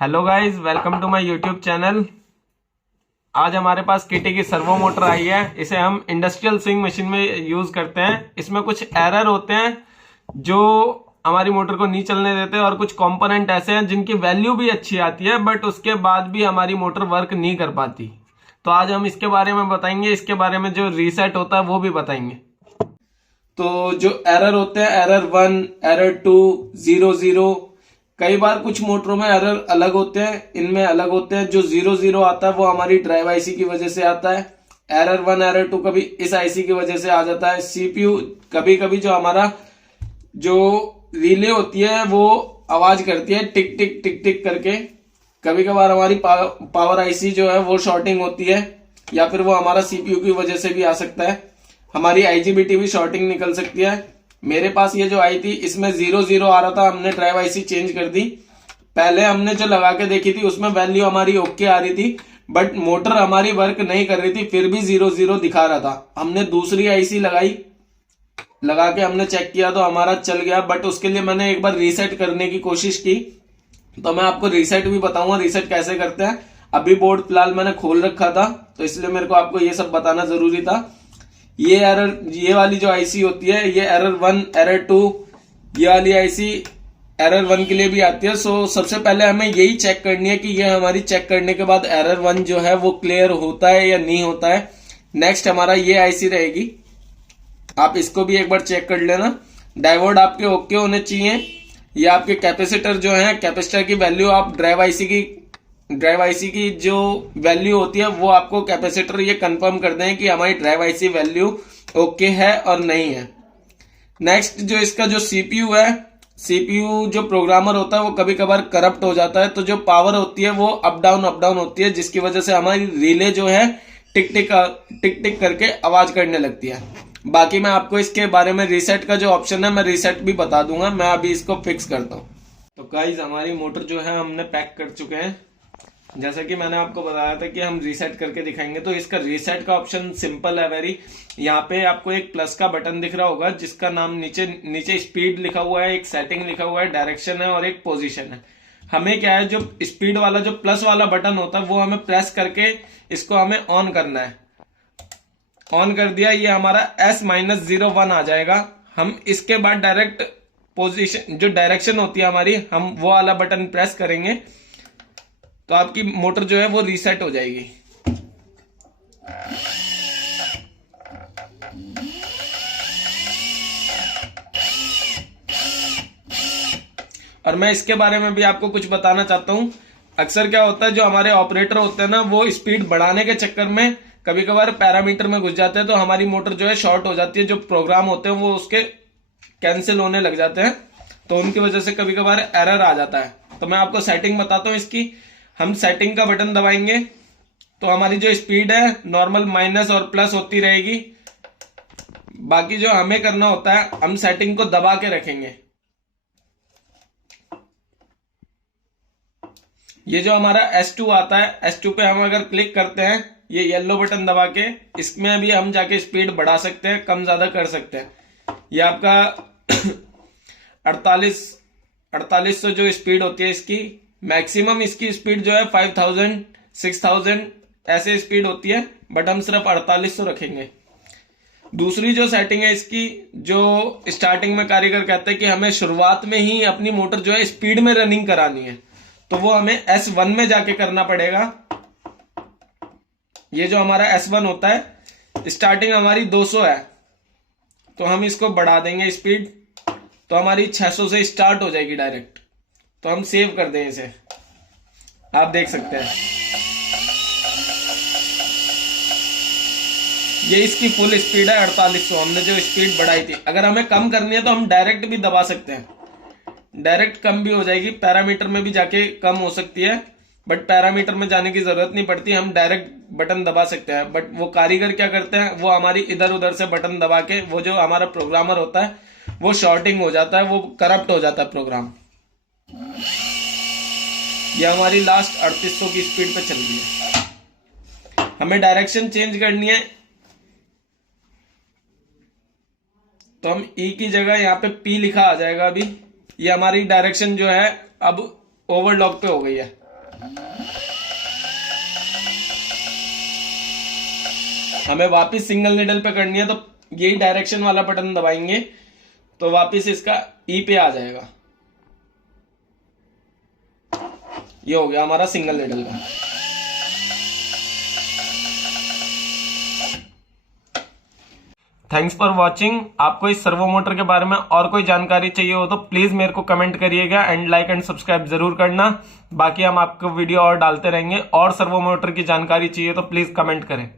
Hello guys, welcome to my YouTube channel. आज हमारे पास किटी की सर्वो मोटर आई है। इसे हम इंडस्ट्रियल स्विंग मशीन में यूज करते हैं। इसमें कुछ एरर होते हैं जो हमारी मोटर को नहीं चलने देते और कुछ कंपोनेंट ऐसे हैं जिनकी वैल्यू भी अच्छी आती है बट उसके बाद भी हमारी मोटर वर्क नहीं कर पाती। तो आज हम इसके बारे में बताएंगे, इसके बारे में जो रीसेट होता है वो भी बताएंगे। तो जो एरर होते हैं, एरर 1, एरर 2, 0 कई बार कुछ मोटरों में एरर अलग होते हैं, इनमें अलग होते हैं। जो 0 आता है वो हमारी ड्राइव आईसी की वजह से आता है। एरर 1, एरर 2 कभी इस आईसी की वजह से आ जाता है। सीपीयू कभी कभी जो हमारा जो रिले होती है वो आवाज करती है टिक टिक टिक टिक करके। कभी कभार हमारी पावर आईसी जो है वो शॉर्टिंग होती है, या फिर वो हमारा सीपीयू की वजह से भी आ सकता है। हमारी आईजीबीटी भी शॉर्टिंग निकल सकती है। मेरे पास ये जो आई थी इसमें 0 आ रहा था, हमने ड्राइव आईसी चेंज कर दी। पहले हमने जो लगा के देखी थी उसमें वैल्यू हमारी ओके आ रही थी, बट मोटर हमारी वर्क नहीं कर रही थी, फिर भी 0 दिखा रहा था। हमने दूसरी आईसी लगाई, लगा के हमने चेक किया तो हमारा चल गया। बट उसके लिए मैंने एक बार रीसेट करने की कोशिश की, तो मैं आपको रीसेट भी बताऊंगा रीसेट कैसे करते हैं। अभी बोर्ड फिलहाल मैंने खोल रखा था तो इसलिए मेरे को आपको ये सब बताना जरूरी था। ये वाली जो आईसी होती है ये एरर 1, एरर 2, ये वाली आईसी एरर 1 के लिए भी आती है। सो सबसे पहले हमें यही चेक करनी है कि ये हमारी चेक करने के बाद एरर 1 जो है वो क्लियर होता है या नहीं होता है। नेक्स्ट हमारा ये आईसी रहेगी, आप इसको भी एक बार चेक कर लेना। डायोड आपके ओके होने चाहिए। ये आपके कैपेसिटर जो है, कैपेसिटर की वैल्यू आप ड्राइव आईसी की जो वैल्यू होती है वो आपको कैपेसिटर ये कंफर्म कर दें कि हमारी ड्राइव आईसी वैल्यू ओके है और नहीं है। नेक्स्ट जो इसका जो सीपीयू है, सीपीयू जो प्रोग्रामर होता है वो कभी कभार करप्ट हो जाता है, तो जो पावर होती है वो अप डाउन होती है, जिसकी वजह से हमारी रिले जो है टिक टिक करके आवाज करने लगती है। बाकी मैं आपको इसके बारे में रीसेट का जो ऑप्शन है मैं रीसेट भी बता दूंगा। मैं अभी इसको फिक्स करता हूँ। तो गाइस हमारी मोटर जो है हमने पैक कर चुके हैं। जैसा कि मैंने आपको बताया था कि हम रीसेट करके दिखाएंगे, तो इसका रीसेट का ऑप्शन सिंपल है वेरी। यहाँ पे आपको एक प्लस का बटन दिख रहा होगा जिसका नाम नीचे स्पीड लिखा हुआ है, एक सेटिंग लिखा हुआ है, डायरेक्शन है और एक पोजीशन है। हमें क्या है, जो स्पीड वाला जो प्लस वाला बटन होता है वो हमें प्रेस करके इसको हमें ऑन करना है। ऑन कर दिया, ये हमारा S-01 आ जाएगा। हम इसके बाद डायरेक्ट पोजीशन जो डायरेक्शन होती है हमारी, हम वो वाला बटन प्रेस करेंगे तो आपकी मोटर जो है वो रीसेट हो जाएगी। और मैं इसके बारे में भी आपको कुछ बताना चाहता हूं। अक्सर क्या होता है, जो हमारे ऑपरेटर होते हैं ना वो स्पीड बढ़ाने के चक्कर में कभी कभार पैरामीटर में घुस जाते हैं, तो हमारी मोटर जो है शॉर्ट हो जाती है। जो प्रोग्राम होते हैं वो उसके कैंसिल होने लग जाते हैं, तो उनकी वजह से कभी कभार एरर आ जाता है। तो मैं आपको सेटिंग बताता हूं इसकी। हम सेटिंग का बटन दबाएंगे तो हमारी जो स्पीड है नॉर्मल माइनस और प्लस होती रहेगी। बाकी जो हमें करना होता है, हम सेटिंग को दबा के रखेंगे। ये जो हमारा S2 आता है, S2 पे हम अगर क्लिक करते हैं, ये येलो बटन दबा के, इसमें भी हम जाके स्पीड बढ़ा सकते हैं, कम ज्यादा कर सकते हैं। ये आपका 4800 जो स्पीड होती है इसकी मैक्सिमम, इसकी स्पीड जो है 5000, 6000 ऐसे स्पीड होती है, बट हम सिर्फ 4800 रखेंगे। दूसरी जो सेटिंग है इसकी, जो स्टार्टिंग में कारीगर कहते हैं कि हमें शुरुआत में ही अपनी मोटर जो है स्पीड में रनिंग करानी है, तो वो हमें S1 में जाके करना पड़ेगा। ये जो हमारा S1 होता है, स्टार्टिंग हमारी 200 है, तो हम इसको बढ़ा देंगे स्पीड, तो हमारी 600 से स्टार्ट हो जाएगी डायरेक्ट। तो हम सेव कर दें इसे, आप देख सकते हैं ये इसकी फुल स्पीड है 4800। हमने जो स्पीड बढ़ाई थी, अगर हमें कम करनी है तो हम डायरेक्ट भी दबा सकते हैं, डायरेक्ट कम भी हो जाएगी। पैरामीटर में भी जाके कम हो सकती है, बट पैरामीटर में जाने की जरूरत नहीं पड़ती, हम डायरेक्ट बटन दबा सकते हैं। बट वो कारीगर क्या करते हैं, वो हमारी इधर उधर से बटन दबा के, वो जो हमारा प्रोग्रामर होता है वो शॉर्टिंग हो जाता है, वो करप्ट हो जाता है प्रोग्राम। ये हमारी लास्ट 3800 की स्पीड पे चल रही है। हमें डायरेक्शन चेंज करनी है, तो हम E की जगह यहाँ पे P लिखा आ जाएगा। अभी ये हमारी डायरेक्शन जो है अब ओवरलॉक पे हो गई है। हमें वापस सिंगल निडल पे करनी है तो यही डायरेक्शन वाला बटन दबाएंगे तो वापस इसका ई पे आ जाएगा। ये हो गया हमारा सिंगल निडल का। Thanks for watching. आपको इस सर्वो मोटर के बारे में और कोई जानकारी चाहिए हो तो प्लीज मेरे को कमेंट करिएगा एंड लाइक एंड सब्सक्राइब जरूर करना। बाकी हम आपको वीडियो और डालते रहेंगे। और सर्वो मोटर की जानकारी चाहिए तो प्लीज कमेंट करें।